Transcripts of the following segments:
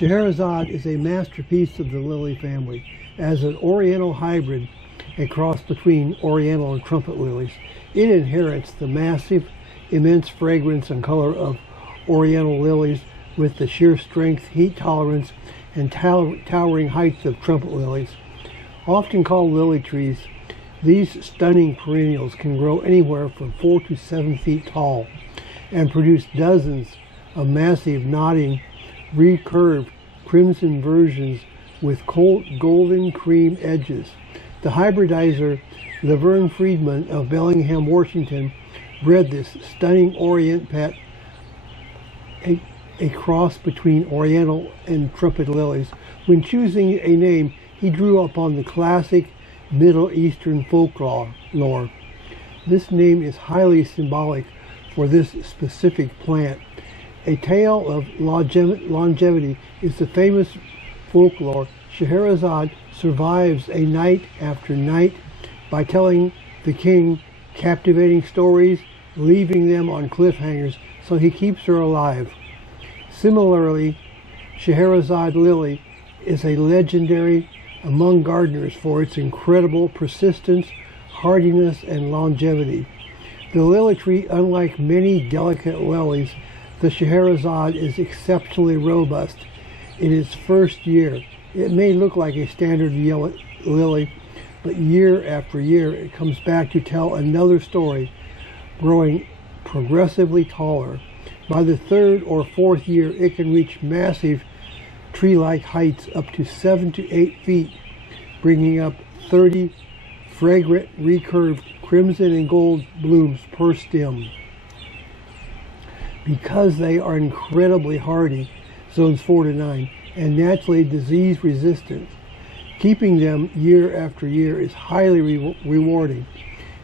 Scheherazade is a masterpiece of the lily family. As an oriental hybrid, a cross between oriental and trumpet lilies, it inherits the massive, immense fragrance and color of oriental lilies with the sheer strength, heat tolerance, and towering heights of trumpet lilies. Often called lily trees, these stunning perennials can grow anywhere from 4 to 7 feet tall and produce dozens of massive, nodding, recurved crimson versions with cold golden cream edges. The hybridizer Laverne Friedman of Bellingham, Washington, bred this stunning Orient pet, a cross between Oriental and trumpet lilies. When choosing a name, he drew upon the classic Middle Eastern folklore. This name is highly symbolic for this specific plant. A tale of longevity is the famous folklore. Scheherazade survives a night after night by telling the king captivating stories, leaving them on cliffhangers, so he keeps her alive. Similarly, Scheherazade lily is a legendary among gardeners for its incredible persistence, hardiness, and longevity. The lily tree, unlike many delicate lilies, the Scheherazade is exceptionally robust. In its first year, it may look like a standard yellow lily, but year after year it comes back to tell another story, growing progressively taller. By the third or fourth year, it can reach massive tree-like heights up to 7 to 8 feet, bringing up 30 fragrant, recurved crimson and gold blooms per stem. Because they are incredibly hardy, zones 4 to 9, and naturally disease resistant, keeping them year after year is highly rewarding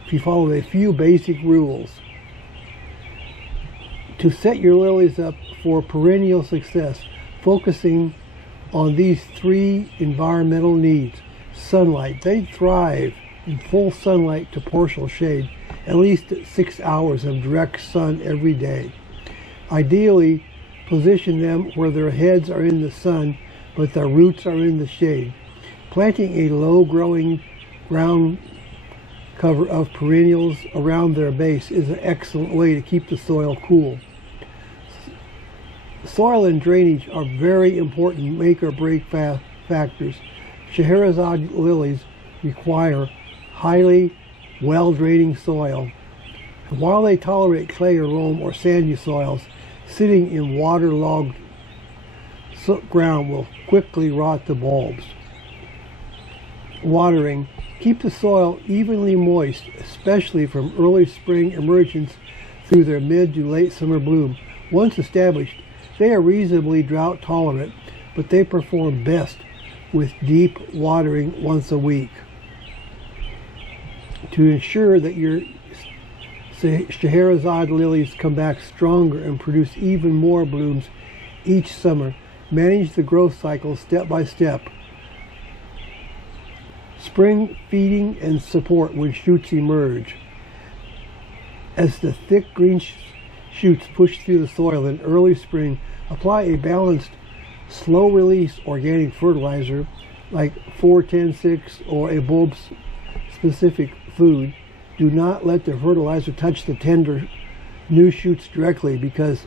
if you follow a few basic rules. To set your lilies up for perennial success, focusing on these 3 environmental needs. Sunlight. They thrive in full sunlight to partial shade, at least 6 hours of direct sun every day. Ideally, position them where their heads are in the sun, but their roots are in the shade. Planting a low-growing ground cover of perennials around their base is an excellent way to keep the soil cool. Soil and drainage are very important make or break factors. Scheherazade lilies require highly well-draining soil. While they tolerate clay or loam or sandy soils, sitting in waterlogged ground will quickly rot the bulbs. Watering. Keep the soil evenly moist, especially from early spring emergence through their mid to late summer bloom. Once established, they are reasonably drought tolerant, but they perform best with deep watering once a week. To ensure that your Scheherazade lilies come back stronger and produce even more blooms each summer, manage the growth cycle step by step. Spring feeding and support when shoots emerge. As the thick green shoots push through the soil in early spring, apply a balanced, slow-release organic fertilizer like 4-10-6 or a bulb-specific food. Do not let the fertilizer touch the tender new shoots directly, because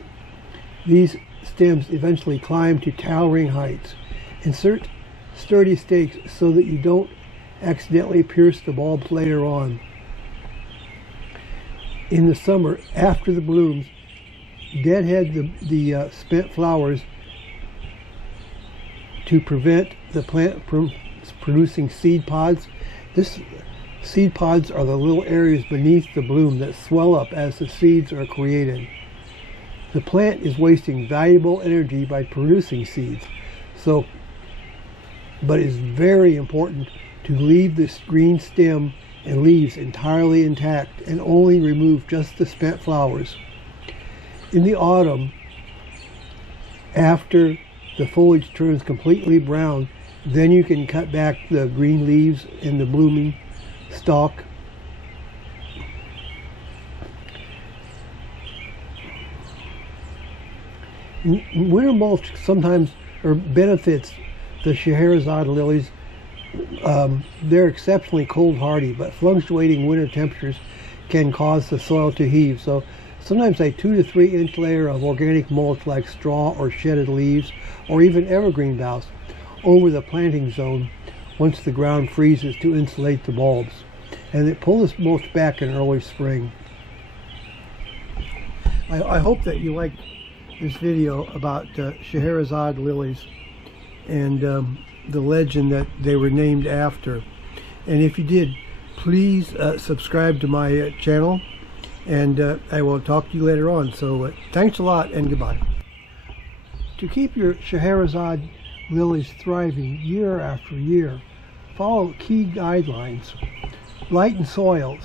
these stems eventually climb to towering heights. Insert sturdy stakes so that you don't accidentally pierce the bulbs later on. In the summer, after the blooms, deadhead the spent flowers to prevent the plant from producing seed pods. Seed pods are the little areas beneath the bloom that swell up as the seeds are created. The plant is wasting valuable energy by producing seeds, but it's very important to leave this green stem and leaves entirely intact and only remove just the spent flowers. In the autumn, after the foliage turns completely brown, then you can cut back the green leaves and the blooming stalk. Winter mulch sometimes or benefits the Scheherazade lilies. They're exceptionally cold hardy, but fluctuating winter temperatures can cause the soil to heave. So sometimes a 2 to 3 inch layer of organic mulch like straw or shedded leaves or even evergreen boughs over the planting zone once the ground freezes to insulate the bulbs. And they pull this mulch back in early spring. I hope that you liked this video about Scheherazade lilies and the legend that they were named after. And if you did, please subscribe to my channel, and I will talk to you later on. So thanks a lot and goodbye. To keep your Scheherazade lilies thriving year after year, follow key guidelines. Lighten soil,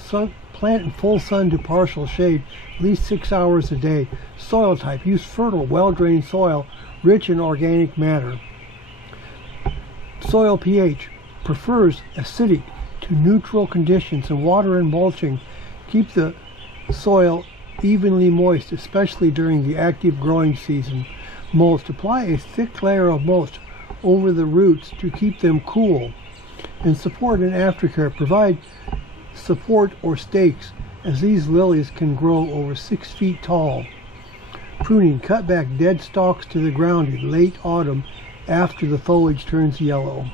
plant in full sun to partial shade at least 6 hours a day. Soil type, use fertile, well-drained soil, rich in organic matter. Soil pH prefers acidic to neutral conditions, and water and mulching keep the soil evenly moist, especially during the active growing season. Mulch, apply a thick layer of mulch over the roots to keep them cool. And support and aftercare, provide support or stakes, as these lilies can grow over 6 feet tall. Pruning, cut back dead stalks to the ground in late autumn after the foliage turns yellow.